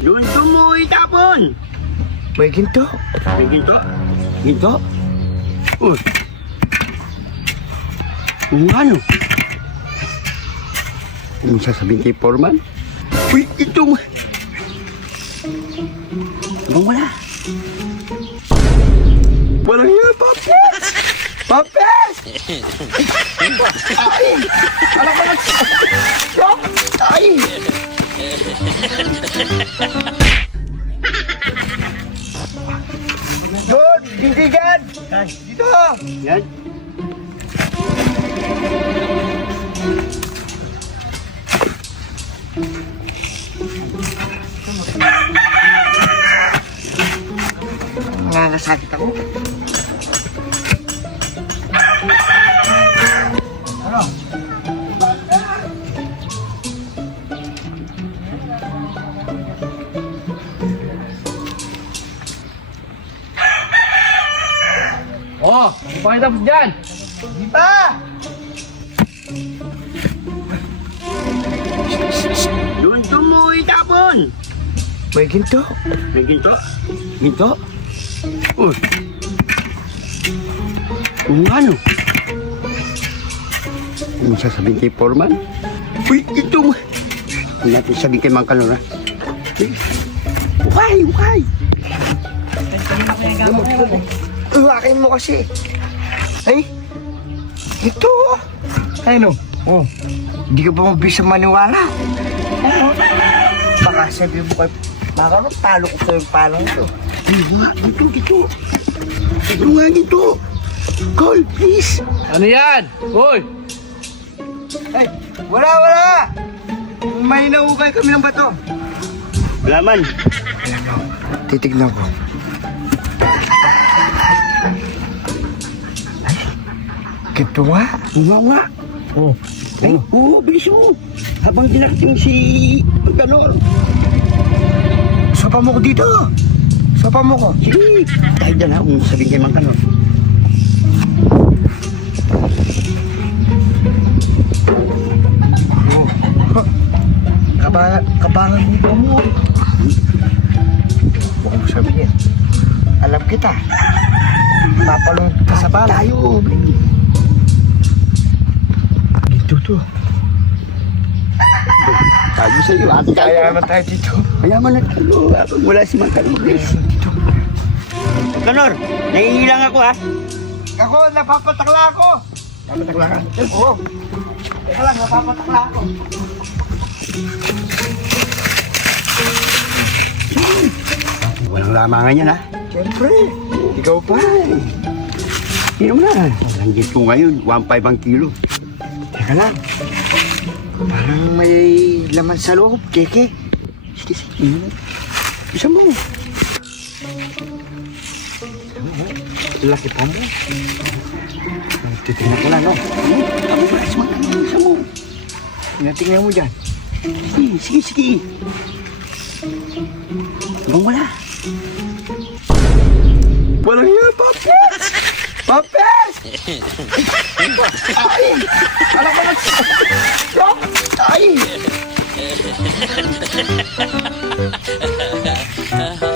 Doon mo itapon! May ginto. May ginto? Ginto? Uy! Ano? Kung sasabihin kay Foreman? Uy, ito mo! Ibang wala! Walang nga, Papes! Papes! Ay! Alam ko lang! Ay! Doon! Hindi dyan! Dito! Yan! Nangangasakit ako. Ano? Oh, di pa kayo tapos dyan. Di ba? Doon mo itapon! May ginto. May ginto? Ginto? Uy! Ano? Kung sasabihin kay Foreman? Uy, ito mo! Hindi natin sabihin kay Mang Kalora. Ukay! Ukay! Uwakin mo kasi. Ay! Ito! Ano? Oh. Hindi ka ba mabisa maniwala? Ano? Baka sabi mo kay Makaro, talo ko sa yung palang ito. Ay, nga! Ito, ito! Ito nga, ito! Call, please! Ano yan? Hoy! Ay! Wala! May naukay kami ng bato. Wala man! Titignan ko. Ay! Kito nga. Nga! Oh. Ay, oo, bilis mo! Habang dinarating si Ganor! Sapa mo ko dito. Sapa mo ko. Sige! Tayo dyan ha, kung sabihin kay Mang Ganor. Oh. Kabangan mo mo. Huwag mo sabihin. Alam kita. Papalong kita sa bala. Tayo! Dito to. Tayo sa'yo, ate tayo. Kaya naman tayo dito. Mayaman na tayo. Wala si Mang Ganor. Dito. Ganor, nangingilang ako ha. Ako, napapatakla ako. Papatakla ka. Oo. Teka lang, napapatakla ako. Walang lamangan yan ha. Siyempre. Ikaw pa. Sino mo na? Ang gito ngayon, 1.5 ang kilo. Teka lang. Parang may laman sa loob, keke. Sige, sige. Isa mo. Laki pa mo. Titignan ko na, no? Ano ba? Isa mo. Tinatignan mo dyan. Sige. Ibang wala. Walang nga, Papes! Papes! Ay! Alam ko lang! Ay!